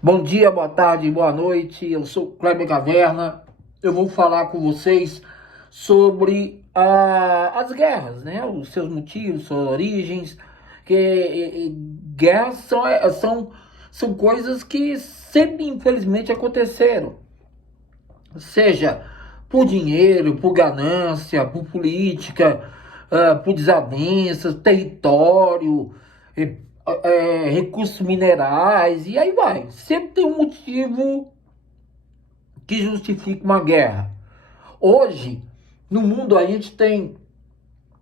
Bom dia, boa tarde, boa noite. Eu sou Kleber Caverna. Eu vou falar com vocês sobre as guerras, né? Os seus motivos, suas origens. Guerras são coisas que sempre, infelizmente, aconteceram. Seja por dinheiro, por ganância, por política, por desavenças, território, recursos minerais, e aí vai. Sempre tem um motivo que justifica uma guerra. Hoje, no mundo, a gente tem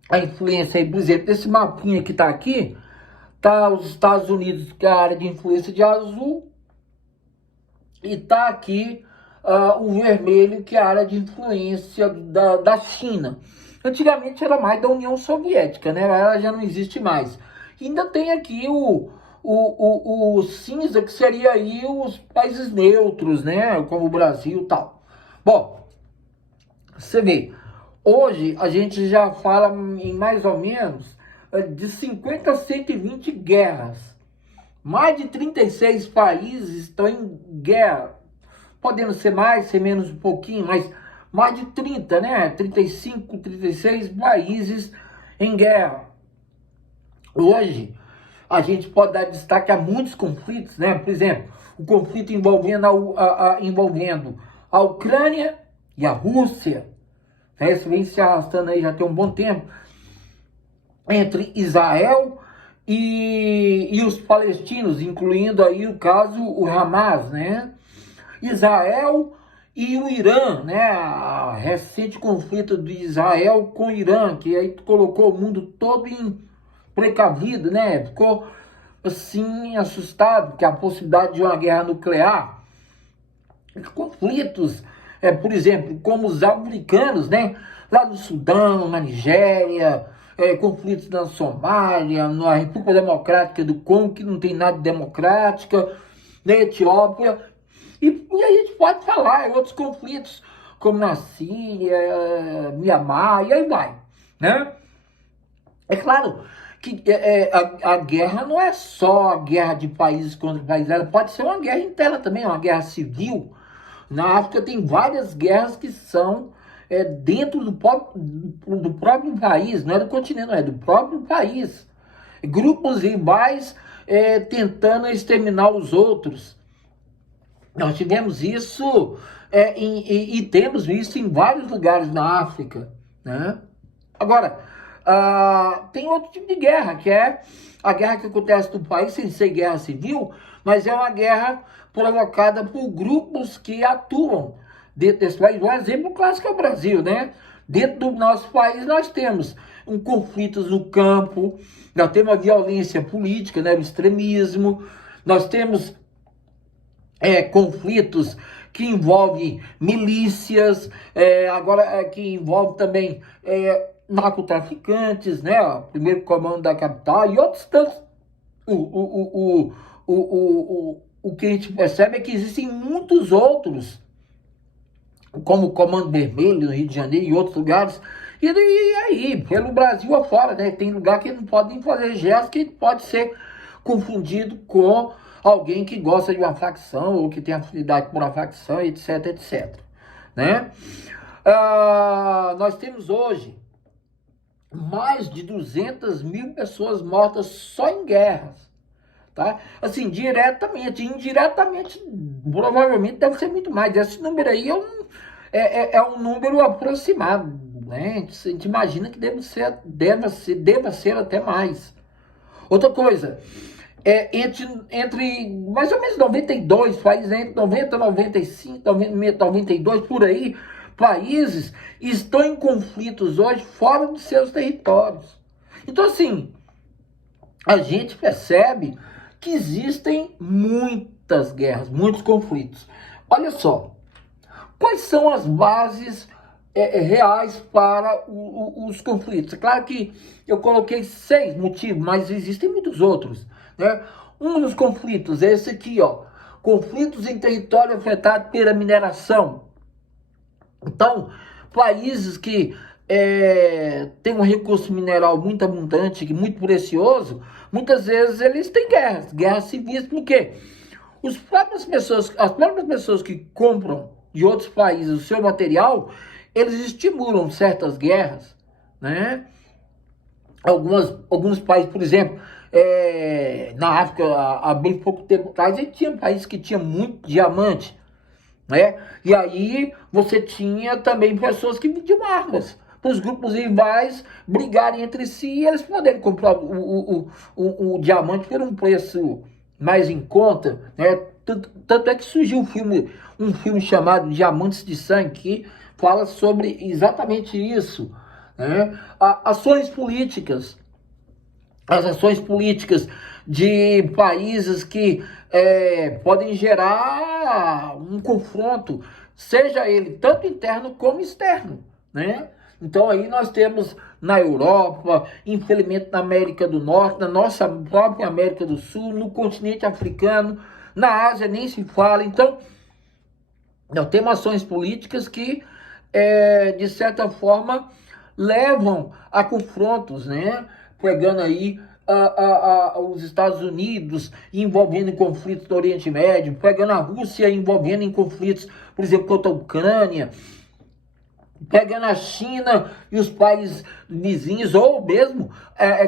a influência aí, por exemplo, desse mapinha que está aqui, tá os Estados Unidos, que é a área de influência de azul, e tá aqui o vermelho, que é a área de influência da China. Antigamente era mais da União Soviética, né? Ela já não existe mais. E ainda tem aqui o cinza, que seria aí os países neutros, né? Como o Brasil e tal. Bom, você vê, hoje a gente já fala em mais ou menos de 50 a 120 guerras. Mais de 36 países estão em guerra. Podendo ser mais, ser menos um pouquinho, mas mais de 30, né? 35, 36 países em guerra. Hoje, a gente pode dar destaque a muitos conflitos, né? Por exemplo, o conflito envolvendo a Ucrânia e a Rússia. Isso vem se arrastando aí já tem um bom tempo. Entre Israel e os palestinos, incluindo aí o caso o Hamas, né? Israel e o Irã, né? A recente conflito de Israel com o Irã, que aí colocou o mundo todo em precavido, né? Ficou assim assustado que a possibilidade de uma guerra nuclear, conflitos, por exemplo, como os africanos, né? Lá no Sudão, na Nigéria, conflitos na Somália, na República Democrática do Congo, que não tem nada de democrática, na Etiópia. E a gente pode falar em outros conflitos, como na Síria, Mianmar, e aí vai, né? É claro que a guerra não é só a guerra de países contra países, ela pode ser uma guerra interna também, uma guerra civil. Na África tem várias guerras que são dentro do próprio país, não é do continente, não é do próprio país. Grupos rivais tentando exterminar os outros. Nós tivemos isso e temos isso em vários lugares na África, né? Agora, tem outro tipo de guerra, que é a guerra que acontece no país sem ser guerra civil, mas é uma guerra provocada por grupos que atuam dentro desse país. Um exemplo clássico é o Brasil, né? Dentro do nosso país nós temos conflitos no campo, nós temos a violência política, né? O extremismo, nós temos conflitos que envolvem milícias, agora que envolve também narcotraficantes, né? O primeiro comando da capital e outros tantos. O que a gente percebe é que existem muitos outros, como o Comando Vermelho no Rio de Janeiro e outros lugares. E aí, pelo Brasil afora, né? Tem lugar que não podem fazer gestos, que pode ser confundido com alguém que gosta de uma facção ou que tem afinidade por uma facção, etc, etc. Né? Nós temos hoje mais de 200 mil pessoas mortas só em guerras. Tá? Assim, diretamente, indiretamente, provavelmente deve ser muito mais. Esse número aí é um número aproximado, né? A gente imagina que deva ser até mais. Outra coisa, entre mais ou menos 92 países, entre 90, 95, 92, por aí, países estão em conflitos hoje fora dos seus territórios. Então, assim, a gente percebe que existem muitas guerras, muitos conflitos. Olha só, quais são as bases reais para os conflitos? É claro que eu coloquei 6 motivos, mas existem muitos outros, né? Um dos conflitos é esse aqui, ó. Conflitos em território afetado pela mineração. Então, países que têm um recurso mineral muito abundante, muito precioso, muitas vezes eles têm guerras civis, por quê? as próprias pessoas que compram de outros países o seu material, eles estimulam certas guerras, né? Alguns países, por exemplo, na África, há bem pouco tempo atrás, tinha um país que tinha muito diamante, né? E aí você tinha também pessoas que vendiam armas para os grupos rivais brigarem entre si e eles poderem comprar o diamante por um preço mais em conta, né? Tanto é que surgiu um filme chamado Diamantes de Sangue, que fala sobre exatamente isso, né? As ações políticas de países que podem gerar um confronto, seja ele tanto interno como externo, né? Então aí nós temos na Europa, infelizmente na América do Norte, na nossa própria América do Sul, no continente africano, na Ásia nem se fala. Então, nós temos ações políticas que, de certa forma, levam a confrontos, né? Pegando aí os Estados Unidos envolvendo em conflitos do Oriente Médio, pegando a Rússia envolvendo em conflitos, por exemplo, contra a Ucrânia, pegando a China e os países vizinhos, ou mesmo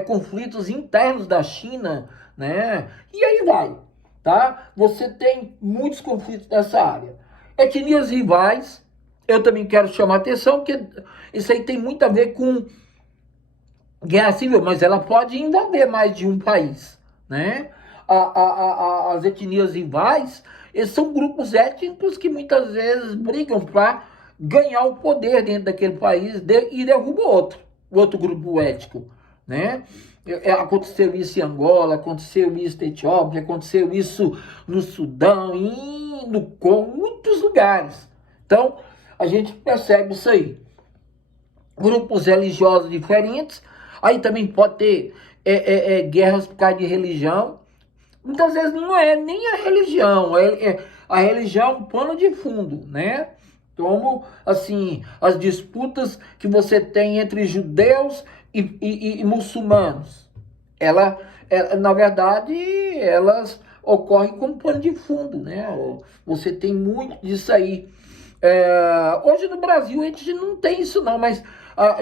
conflitos internos da China, né? E aí vai, tá? Você tem muitos conflitos nessa área. Etnias rivais, eu também quero chamar a atenção, porque isso aí tem muito a ver com guerra civil, mas ela pode envolver mais de um país, né? As etnias rivais, eles são grupos étnicos que muitas vezes brigam para ganhar o poder dentro daquele país e derruba o outro grupo étnico, né? Aconteceu isso em Angola, aconteceu isso na Etiópia, aconteceu isso no Sudão, no Congo, muitos lugares. Então, a gente percebe isso aí. Grupos religiosos diferentes, aí também pode ter guerras por causa de religião. Muitas vezes não é nem a religião, a religião é um pano de fundo, né? Como, assim, as disputas que você tem entre judeus e muçulmanos. Na verdade, elas ocorrem como pano de fundo, né? Você tem muito disso aí. Hoje no Brasil a gente não tem isso não, mas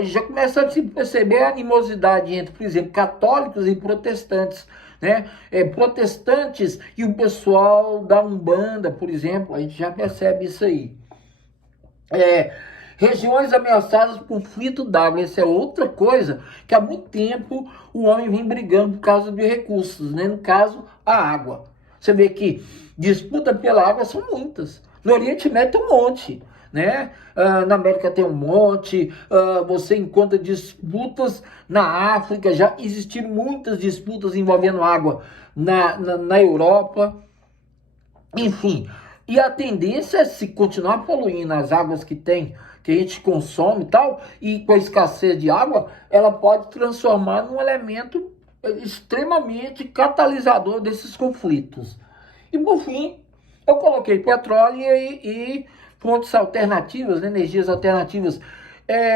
já começa a se perceber a animosidade entre, por exemplo, católicos e protestantes, né? Protestantes e o pessoal da Umbanda, por exemplo, a gente já percebe isso aí. Regiões ameaçadas por conflito d'água, essa é outra coisa que há muito tempo o homem vem brigando por causa de recursos, né? No caso, a água. Você vê que disputa pela água são muitas. No Oriente Médio tem um monte, né? Na América tem um monte, você encontra disputas na África, já existiram muitas disputas envolvendo água na Europa, enfim. E a tendência é se continuar poluindo as águas que a gente consome e tal, e com a escassez de água, ela pode transformar num elemento extremamente catalisador desses conflitos. E por fim, eu coloquei petróleo e fontes alternativas, né, energias alternativas.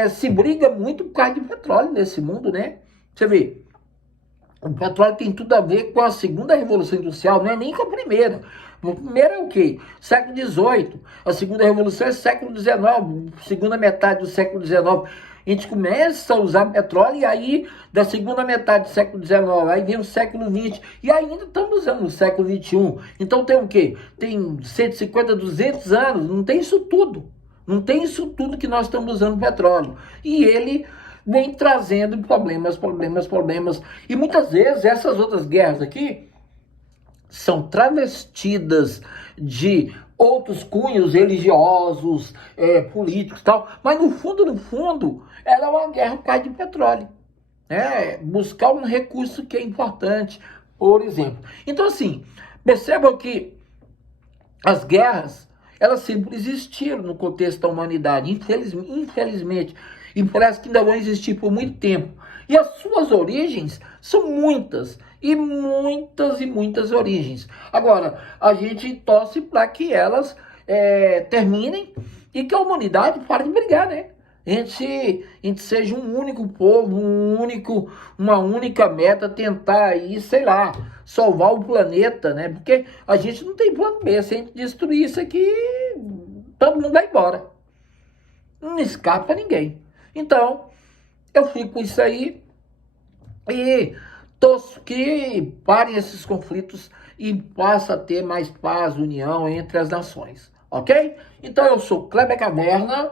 Se briga muito por causa de petróleo nesse mundo, né? Você vê, o petróleo tem tudo a ver com a segunda revolução industrial, não é nem com a primeira. A primeira é o quê? Século XVIII. A segunda revolução é século XIX, segunda metade do século XIX. A gente começa a usar petróleo e aí, da segunda metade do século XIX, aí vem o século XX. E ainda estamos usando o século XXI. Então tem o quê? Tem 150, 200 anos, não tem isso tudo. Não tem isso tudo que nós estamos usando petróleo. E ele vem trazendo problemas. E muitas vezes essas outras guerras aqui são travestidas de outros cunhos religiosos, políticos e tal, mas no fundo, ela é uma guerra por causa de petróleo, né? Buscar um recurso que é importante, por exemplo. Então, assim, percebam que as guerras, elas sempre existiram no contexto da humanidade, infelizmente, e parece que ainda vão existir por muito tempo. E as suas origens são muitas origens. Agora, a gente torce para que elas terminem e que a humanidade pare de brigar, né? a gente seja um único povo, uma única meta, tentar aí, sei lá, salvar o planeta, né? Porque a gente não tem plano B. Se a gente destruir isso aqui, todo mundo vai embora. Não escapa ninguém. Então, eu fico com isso aí e torço que parem esses conflitos e possa ter mais paz, união entre as nações, ok? Então, eu sou Kleber Caverna.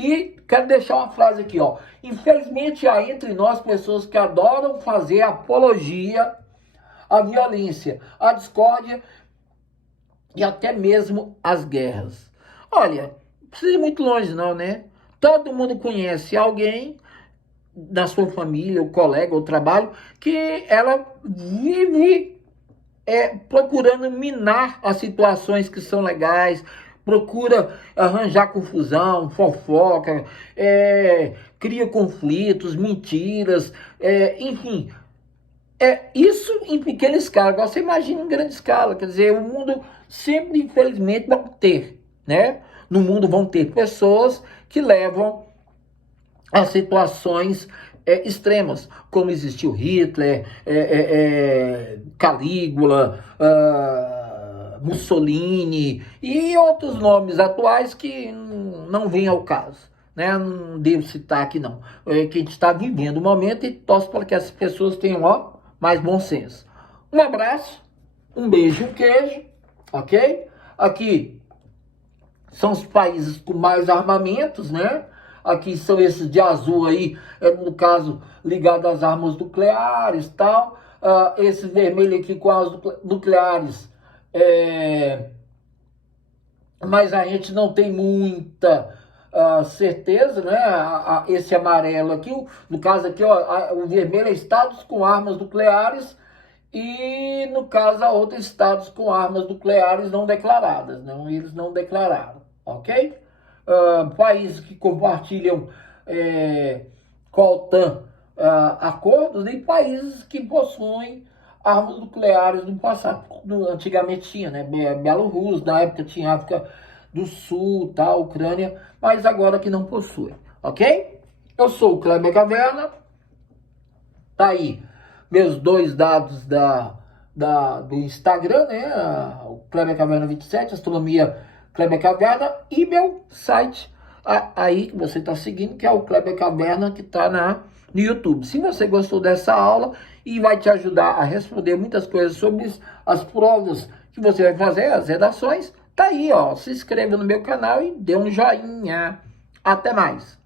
E quero deixar uma frase aqui, ó. Infelizmente há entre nós pessoas que adoram fazer apologia à violência, à discórdia e até mesmo às guerras. Olha, não precisa ir muito longe não, né? Todo mundo conhece alguém da sua família, o colega, o trabalho, que ela vive procurando minar as situações que são legais, procura arranjar confusão, fofoca, cria conflitos, mentiras, enfim. Isso em pequena escala. Agora você imagina em grande escala. Quer dizer, o mundo sempre, infelizmente, vai ter, né? No mundo vão ter pessoas que levam a situações extremas, como existiu Hitler, Calígula, Mussolini e outros nomes atuais que não vêm ao caso, né? Não devo citar aqui não. Que a gente está vivendo o momento e torço para que essas pessoas tenham mais bom senso. Um abraço, um beijo, um queijo, ok? Aqui são os países com mais armamentos, né? Aqui são esses de azul aí, no caso, ligado às armas nucleares e tal. Esse vermelho aqui com as nucleares, mas a gente não tem muita certeza, né? Esse amarelo aqui, no caso aqui, ó, o vermelho é estados com armas nucleares e, no caso, a outros estados com armas nucleares não declaradas. Não, eles não declararam, ok? Países que compartilham com a OTAN acordos e países que possuem armas nucleares no passado. Antigamente tinha, né? Bielorrússia, na época tinha África do Sul, tá? Ucrânia, mas agora que não possui, ok? Eu sou o Kleber Caverna, tá aí meus dois dados do Instagram, né? O Kleber Caverna 27, Astronomia Kleber Caverna, e meu site aí que você está seguindo, que é o Kleber Caverna, que está no YouTube. Se você gostou dessa aula e vai te ajudar a responder muitas coisas sobre as provas que você vai fazer, as redações, tá aí, ó. Se inscreva no meu canal e dê um joinha. Até mais.